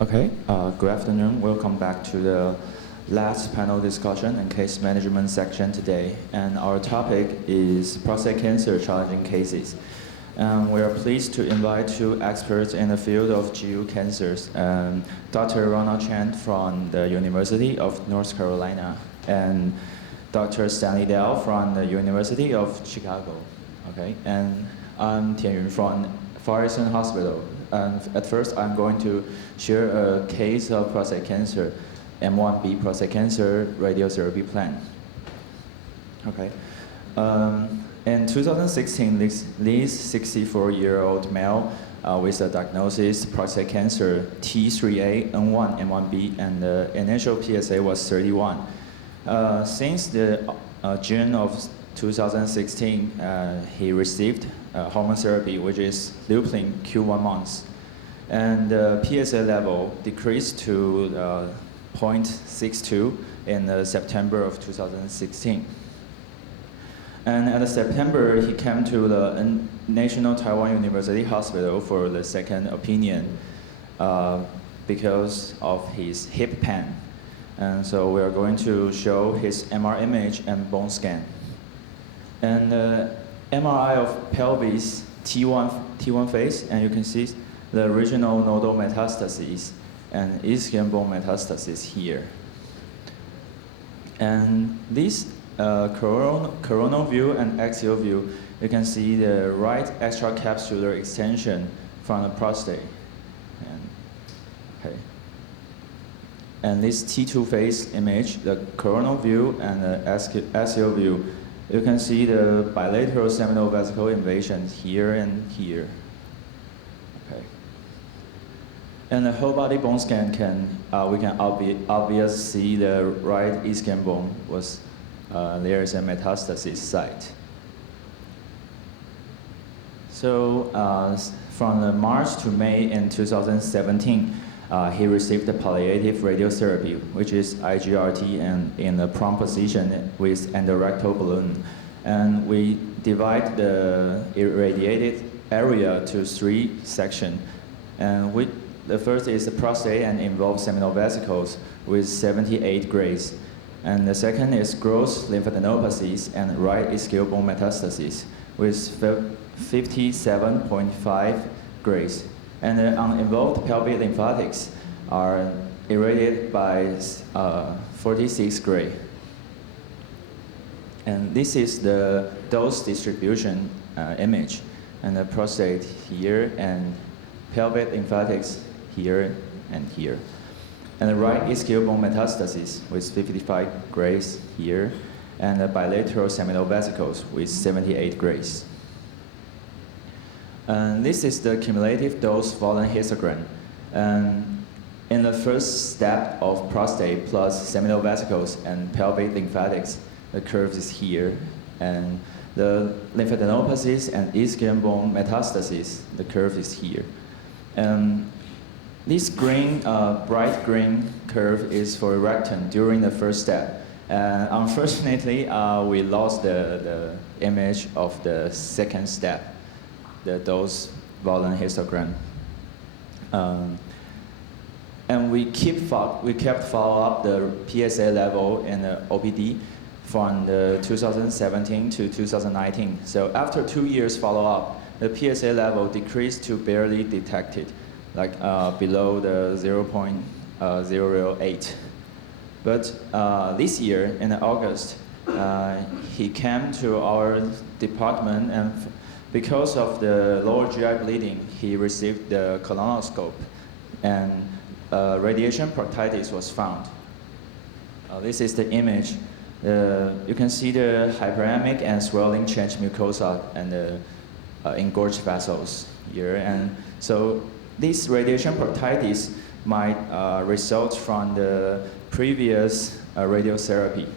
Okay, good afternoon. Welcome back to the last panel discussion and case management section today. And our topic is prostate cancer challenging cases. We are pleased to invite two experts in the field of GU cancers, Dr. Ronald Chen from the University of North Carolina and Dr. Stanley Dell from the University of Chicago. Okay, and I'm Tian Yun from Far Eastern Hospital. At first, I'm going to share a case of prostate cancer, M1B prostate cancer radiotherapy plan. Okay. In 2016, this 64-year-old male with a diagnosis prostate cancer T3A, N1, M1B, and the initial PSA was 31. Since the June of 2016, he received hormone therapy, which is lupulin Q1 months. And the PSA level decreased to 0.62 in September of 2016. And in September, he came to the National Taiwan University Hospital for the second opinion because of his hip pain. And so we are going to show his MR image and bone scan. And MRI of pelvis T1 phase, and you can see the regional nodal metastases and ischium bone metastasis here. And this coronal view and axial view, you can see the right extracapsular extension from the prostate. And this T2 phase image, the coronal view and the axial view, you can see the bilateral seminal vesicle invasions here and here. Okay. And the whole body bone scan we can obviously see the right ischium bone was there is a metastasis site. So from the March to May in 2017, he received the palliative radiotherapy, which is IGRT and in the prone position with endorectal balloon. And we divide the irradiated area to 3 sections. And the first is the prostate and involves seminal vesicles with 78 grades. And the second is gross lymphadenopathies and right ischial bone metastasis with 57.5 grades. And the uninvolved pelvic lymphatics are irradiated by 46 grade. And this is the dose distribution image. And the prostate here and pelvic lymphatics here and here. And the right ischial bone metastasis with 55 grades here. And the bilateral seminal vesicles with 78 grades. And this is the cumulative dose volume histogram. And in the first step of prostate plus seminal vesicles and pelvic lymphatics, the curve is here. And the lymphadenopathies and ischium bone metastasis, the curve is here. This green, bright green curve is for rectum during the first step. And unfortunately, we lost the image of the second step, the dose volume histogram. And we kept follow up the PSA level in the OPD from the 2017 to 2019. So after 2 years follow up, the PSA level decreased to barely detected, like below the 0.008. But this year in August, he came to our department, and because of the lower GI bleeding, he received the colonoscope, and radiation proctitis was found. This is the image. You can see the hyperemic and swelling change mucosa and the engorged vessels here. And so this radiation proctitis might result from the previous radiotherapy.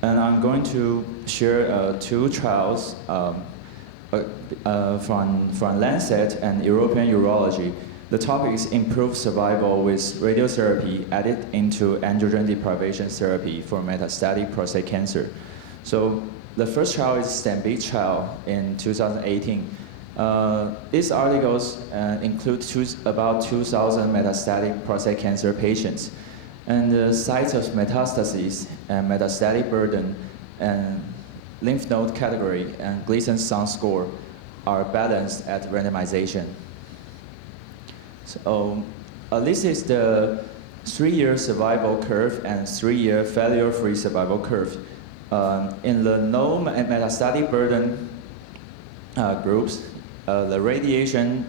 And I'm going to share 2 trials from Lancet and European Urology. The topic is improved survival with radiotherapy added into androgen deprivation therapy for metastatic prostate cancer. So the first trial is STAMPEDE trial in 2018. These articles include about 2,000 metastatic prostate cancer patients, and the sites of metastases and metastatic burden and lymph node category and Gleason sum score are balanced at randomization. So this is the 3-year survival curve and 3-year failure-free survival curve. In the low metastatic burden groups, the radiation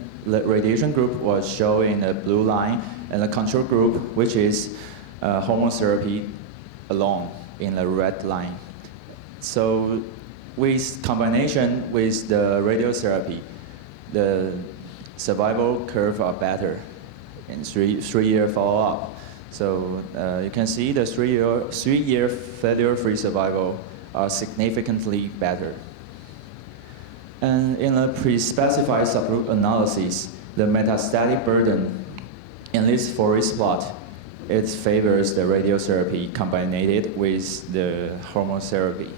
group was shown in the blue line, and the control group, which is hormone therapy alone, in the red line. So with combination with the radiotherapy, the survival curve are better in three-year follow-up. So you can see the three-year failure-free survival are significantly better. And in a pre-specified subgroup analysis, the metastatic burden in this forest plot, it favors the radiotherapy combined with the hormone therapy.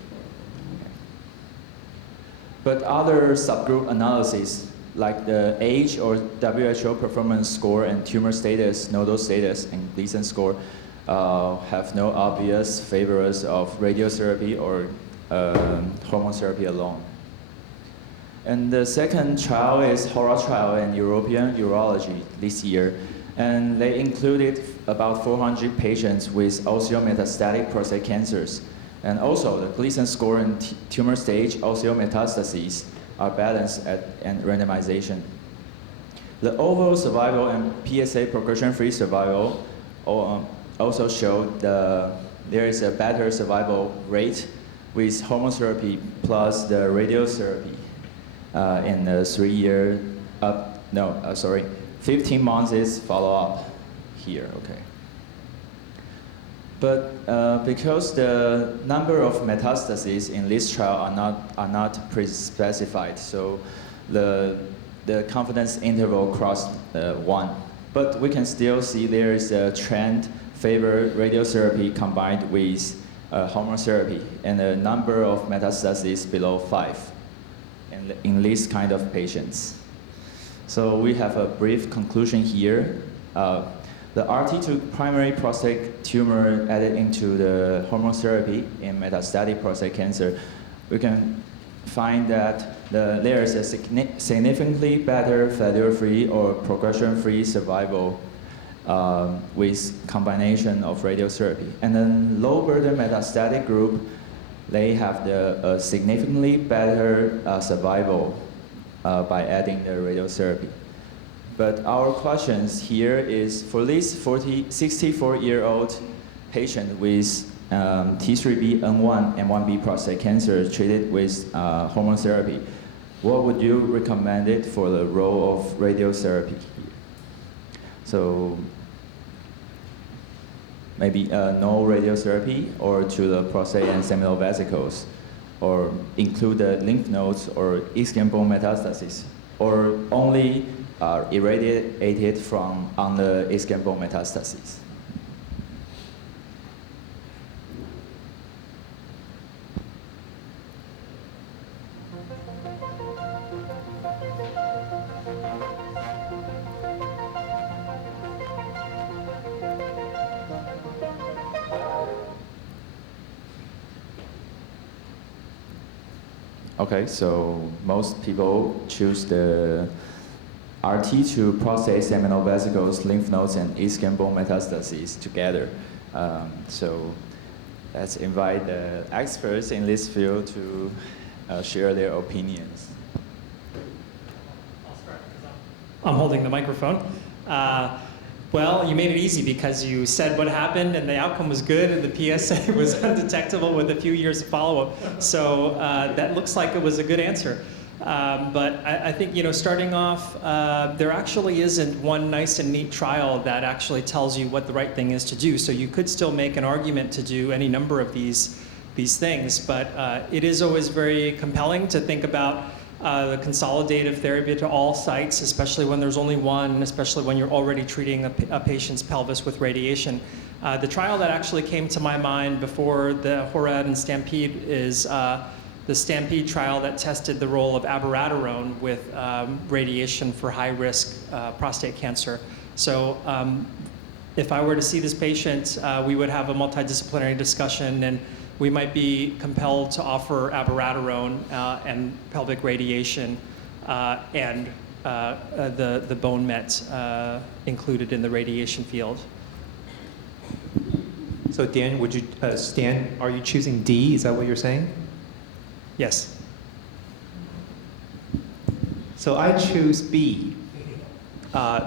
But other subgroup analyses, like the age or WHO performance score and tumor status, nodal status, and Gleason score, have no obvious favors of radiotherapy or hormone therapy alone. And the second trial is HORA trial in European urology this year. And they included about 400 patients with osteometastatic prostate cancers. And also the Gleason score and tumor stage osteometastases are balanced at randomization. The overall survival and PSA progression-free survival also showed there is a better survival rate with hormone therapy plus the radiotherapy in the 15 months follow-up here, okay. But because the number of metastases in this trial are not pre-specified, so the confidence interval crossed 1. But we can still see there is a trend favor radiotherapy combined with hormone therapy, and the number of metastases below 5 in this kind of patients. So we have a brief conclusion here. The RT2 primary prostate tumor added into the hormone therapy in metastatic prostate cancer, we can find that there is a significantly better failure-free or progression-free survival with combination of radiotherapy. And then low-burden metastatic group, they have the significantly better survival by adding the radiotherapy. But our questions here is for this 64-year-old patient with T3B, N1, and 1B prostate cancer treated with hormone therapy, what would you recommend it for the role of radiotherapy here? So maybe no radiotherapy, or to the prostate and seminal vesicles, or include the lymph nodes or ischium bone metastasis, or only irradiated from on the ischium bone metastases. Okay, so most people choose the RT2 prostate, seminal vesicles, lymph nodes, and ischium bone metastases together. So let's invite the experts in this field to share their opinions. I'll start because I'm holding the microphone. Well, you made it easy because you said what happened and the outcome was good and the PSA was undetectable with a few years of follow-up. So that looks like it was a good answer. But I think, starting off, there actually isn't one nice and neat trial that actually tells you what the right thing is to do. So you could still make an argument to do any number of these things, but it is always very compelling to think about the consolidative therapy to all sites, especially when there's only one, especially when you're already treating a patient's pelvis with radiation. The trial that actually came to my mind before the HORAD and Stampede is the Stampede trial that tested the role of abiraterone with radiation for high-risk prostate cancer. So if I were to see this patient, we would have a multidisciplinary discussion, and we might be compelled to offer abiraterone and pelvic radiation and the bone met included in the radiation field. So Dan, would you, Stan, are you choosing D? Is that what you're saying? Yes. So I choose B.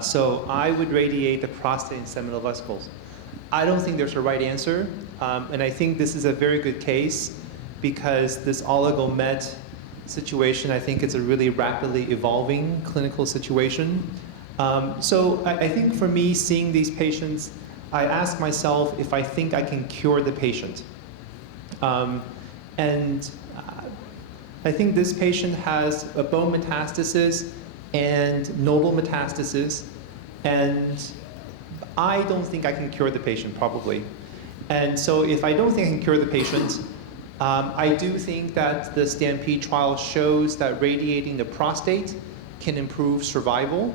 So I would radiate the prostate and seminal vesicles. I don't think there's a right answer, and I think this is a very good case because this oligo-met situation, I think it's a really rapidly evolving clinical situation. So I think for me, seeing these patients, I ask myself if I think I can cure the patient. And I think this patient has a bone metastasis and nodal metastasis, and I don't think I can cure the patient, probably. And so if I don't think I can cure the patient, I do think that the Stampede trial shows that radiating the prostate can improve survival.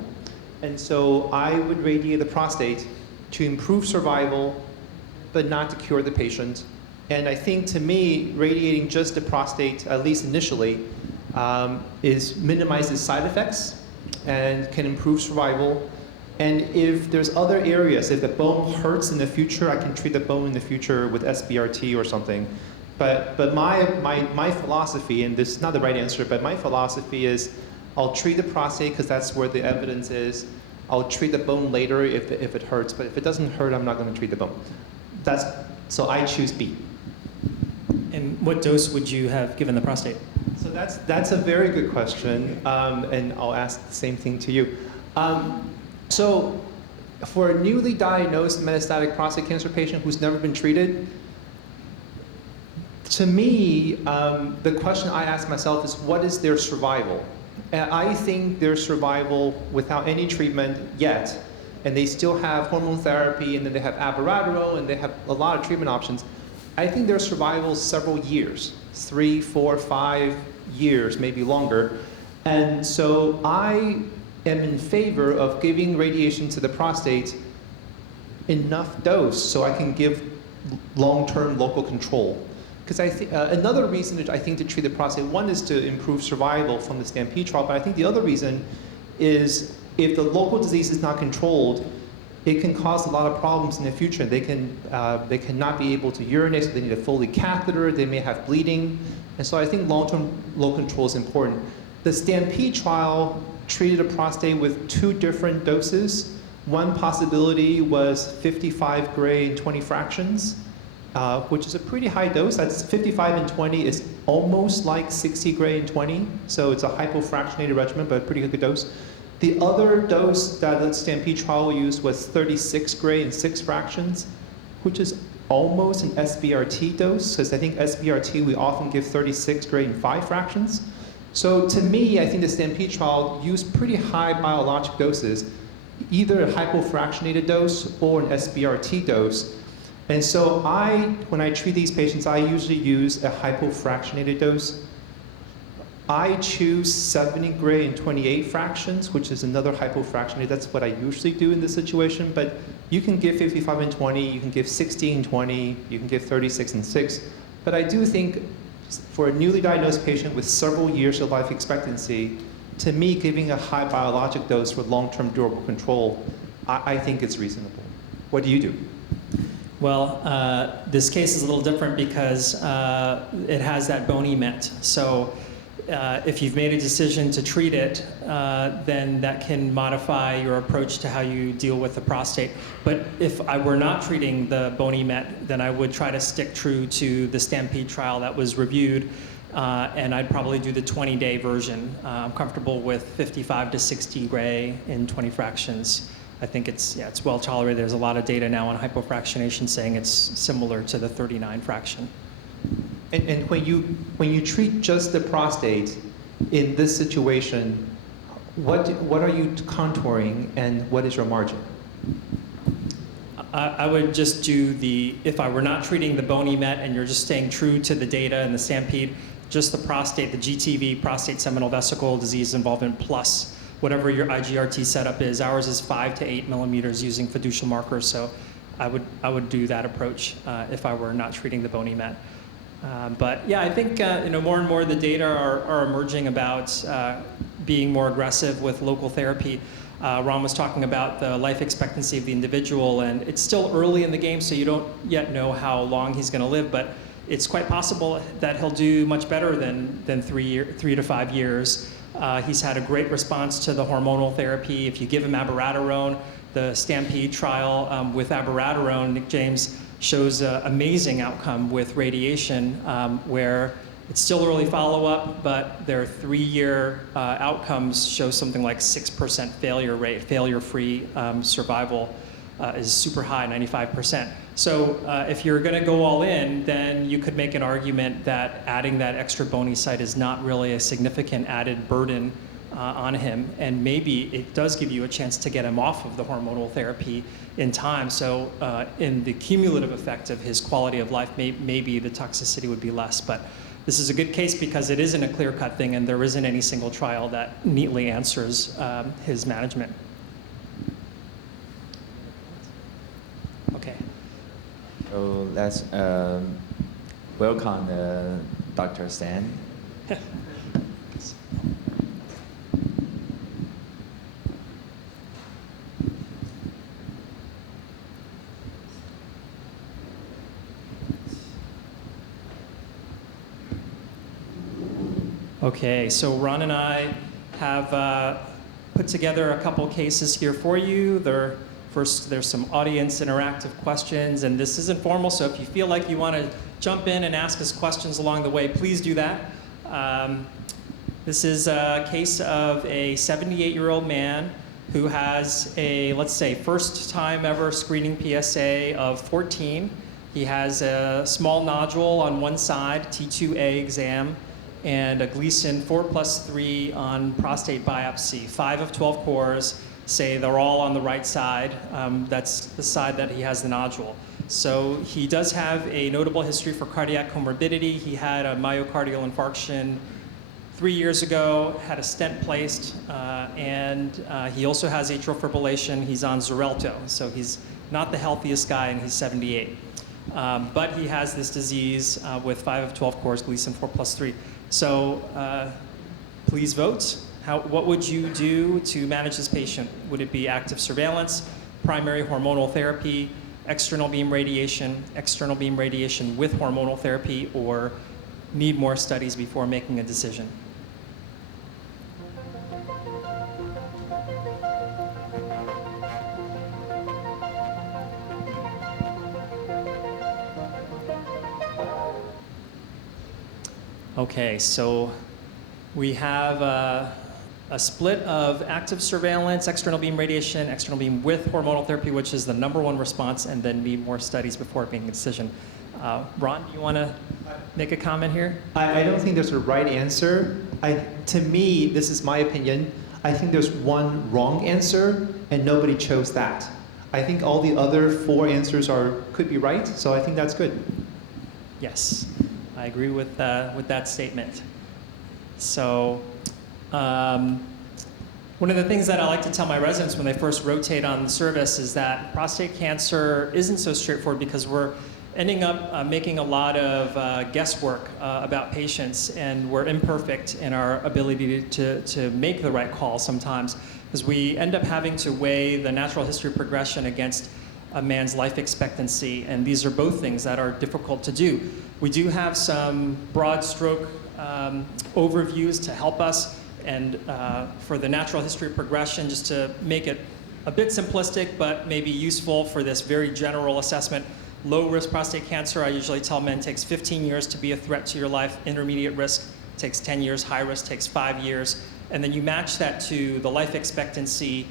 And so I would radiate the prostate to improve survival, but not to cure the patient. And I think, to me, radiating just the prostate, at least initially, minimizes side effects and can improve survival. And if there's other areas, if the bone hurts in the future, I can treat the bone in the future with SBRT or something. But my philosophy, and this is not the right answer, but my philosophy is I'll treat the prostate because that's where the evidence is. I'll treat the bone later if it hurts, but if it doesn't hurt, I'm not going to treat the bone. So I choose B. And what dose would you have given the prostate? So that's a very good question, and I'll ask the same thing to you. So for a newly diagnosed metastatic prostate cancer patient who's never been treated, to me, the question I ask myself is, what is their survival? And I think their survival without any treatment yet, and they still have hormone therapy, and then they have abiraterone, and they have a lot of treatment options. I think their survival is several years, 3, 4, 5 years, maybe longer. And so I am in favor of giving radiation to the prostate enough dose so I can give long-term local control. Because I think another reason I think to treat the prostate, one is to improve survival from the Stampede trial, but I think the other reason is if the local disease is not controlled, it can cause a lot of problems in the future. They cannot be able to urinate, so they need a Foley catheter, they may have bleeding. And so I think long-term local control is important. The Stampede trial treated a prostate with 2 different doses. One possibility was 55 gray and 20 fractions, which is a pretty high dose. That's 55 and 20 is almost like 60 gray and 20. So it's a hypofractionated regimen, but a pretty good dose. The other dose that the Stampede trial used was 36 gray and 6 fractions, which is almost an SBRT dose, because I think SBRT, we often give 36 gray and 5 fractions. So to me, I think the Stampede trial used pretty high biologic doses, either a hypofractionated dose or an SBRT dose. And so when I treat these patients, I usually use a hypofractionated dose. I choose 70 gray and 28 fractions, which is another hypofractionated. That's what I usually do in this situation. But you can give 55 and 20, you can give 60 and 20, you can give 36 and 6. But I do think for a newly diagnosed patient with several years of life expectancy, to me, giving a high biologic dose for long-term durable control, I think it's reasonable. What do you do? Well, this case is a little different because it has that bony met. So if you've made a decision to treat it, then that can modify your approach to how you deal with the prostate. But if I were not treating the bony met, then I would try to stick true to the Stampede trial that was reviewed, and I'd probably do the 20-day version. I'm comfortable with 55 to 60 gray in 20 fractions. I think it's well tolerated. There's a lot of data now on hypofractionation saying it's similar to the 39 fraction. And when you treat just the prostate in this situation, what are you contouring and what is your margin? I would just do if I were not treating the bony met and you're just staying true to the data and the Stampede, just the prostate, the GTV, prostate seminal vesicle disease involvement, plus whatever your IGRT setup is. Ours is 5 to 8 millimeters using fiducial markers, so I would do that approach if I were not treating the bony met. But yeah, I think more and more the data are emerging about being more aggressive with local therapy. Ron was talking about the life expectancy of the individual, and it's still early in the game, so you don't yet know how long he's going to live, but it's quite possible that he'll do much better than 3 to 5 years. He's had a great response to the hormonal therapy. If you give him abiraterone, the Stampede trial with abiraterone, Nick James shows an amazing outcome with radiation, where it's still early follow-up, but their 3-year outcomes show something like 6% failure rate. Failure-free survival is super high, 95%. So if you're going to go all in, then you could make an argument that adding that extra bony site is not really a significant added burden on him, and maybe it does give you a chance to get him off of the hormonal therapy in time. So in the cumulative effect of his quality of life, maybe the toxicity would be less. But this is a good case because it isn't a clear-cut thing, and there isn't any single trial that neatly answers his management. Okay. So let's welcome Dr. Stan. Okay, so Ron and I have put together a couple cases here for you. First, there's some audience interactive questions, and this is informal, so if you feel like you want to jump in and ask us questions along the way, please do that. This is a case of a 78-year-old man who has a, let's say, first time ever screening PSA of 14. He has a small nodule on one side, T2A exam, and a Gleason 4+3 on prostate biopsy. 5 of 12 cores say they're all on the right side. That's the side that he has the nodule. So he does have a notable history for cardiac comorbidity. He had a myocardial infarction 3 years ago, had a stent placed, and he also has atrial fibrillation. He's on Xarelto, so he's not the healthiest guy, and he's 78. But he has this disease with 5 of 12 cores, Gleason 4+3. So please vote. What would you do to manage this patient? Would it be active surveillance, primary hormonal therapy, external beam radiation with hormonal therapy, or need more studies before making a decision? Okay, so we have a split of active surveillance, external beam radiation, external beam with hormonal therapy, which is the #1 response, and then need more studies before making a decision. Ron, do you want to make a comment here? I don't think there's a right answer. To me, this is my opinion, I think there's one wrong answer, and nobody chose that. I think all the other 4 answers could be right, so I think that's good. Yes, I agree with that statement. So one of the things that I like to tell my residents when they first rotate on the service is that prostate cancer isn't so straightforward because we're ending up making a lot of guesswork about patients, and we're imperfect in our ability to make the right call sometimes, because we end up having to weigh the natural history progression against a man's life expectancy, and these are both things that are difficult to do. We do have some broad stroke overviews to help us, and for the natural history progression, just to make it a bit simplistic but maybe useful for this very general assessment. Low risk prostate cancer, I usually tell men, takes 15 years to be a threat to your life. Intermediate risk takes 10 years. High risk takes 5 years. And then you match that to the life expectancy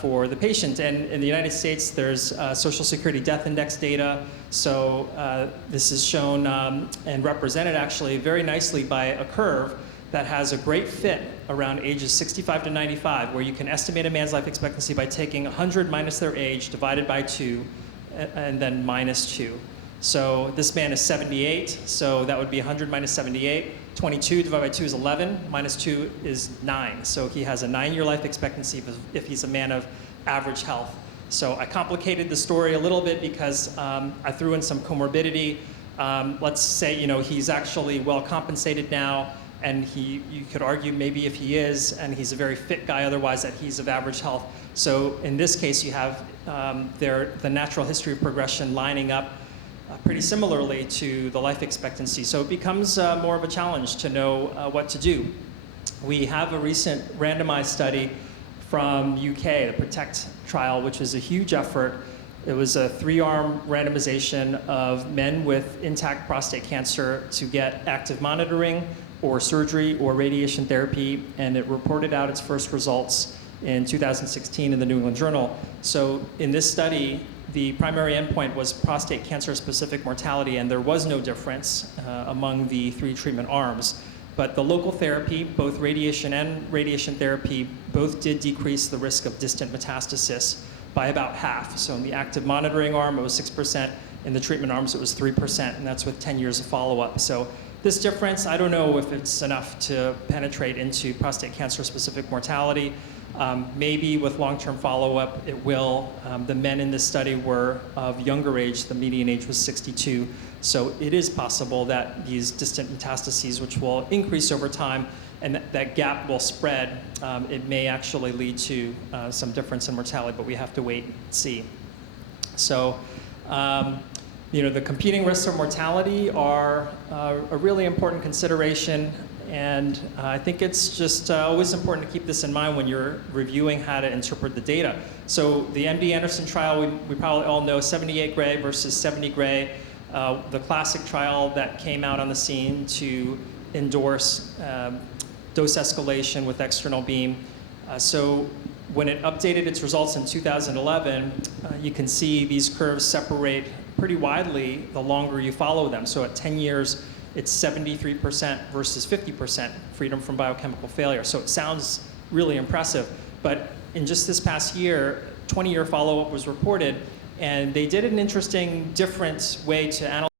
for the patient. And in the United States, there's Social Security Death Index data. So this is shown and represented actually very nicely by a curve that has a great fit around ages 65 to 95, where you can estimate a man's life expectancy by taking 100 minus their age divided by 2, and then minus 2. So this man is 78, so that would be 100 minus 78. 22 divided by 2 is 11, minus 2 is 9. So he has a 9-year life expectancy if he's a man of average health. So I complicated the story a little bit because I threw in some comorbidity. Let's say, he's actually well compensated now, and you could argue maybe if he is, and he's a very fit guy otherwise, that he's of average health. So in this case, you have the natural history of progression lining up pretty similarly to the life expectancy. So it becomes more of a challenge to know what to do. We have a recent randomized study from UK, the Protect trial, which was a huge effort. It was a 3-arm randomization of men with intact prostate cancer to get active monitoring or surgery or radiation therapy, and it reported out its first results in 2016 in the New England Journal. So in this study, the primary endpoint was prostate cancer-specific mortality, and there was no difference among the 3 treatment arms. But the local therapy, both radiation and radiation therapy, both did decrease the risk of distant metastasis by about half. So in the active monitoring arm, it was 6%. In the treatment arms, it was 3%, and that's with 10 years of follow-up. So this difference, I don't know if it's enough to penetrate into prostate cancer-specific mortality. Maybe with long-term follow-up, it will. The men in this study were of younger age. The median age was 62. So it is possible that these distant metastases, which will increase over time, and that gap will spread, it may actually lead to some difference in mortality, but we have to wait and see. So, the competing risks of mortality are a really important consideration. And I think it's just always important to keep this in mind when you're reviewing how to interpret the data. So the MD Anderson trial, we probably all know 78 gray versus 70 gray. The classic trial that came out on the scene to endorse dose escalation with external beam. So when it updated its results in 2011, you can see these curves separate pretty widely the longer you follow them. So at 10 years, it's 73% versus 50% freedom from biochemical failure. So it sounds really impressive. But in just this past year, 20-year follow-up was reported, and they did an interesting, different way to analyze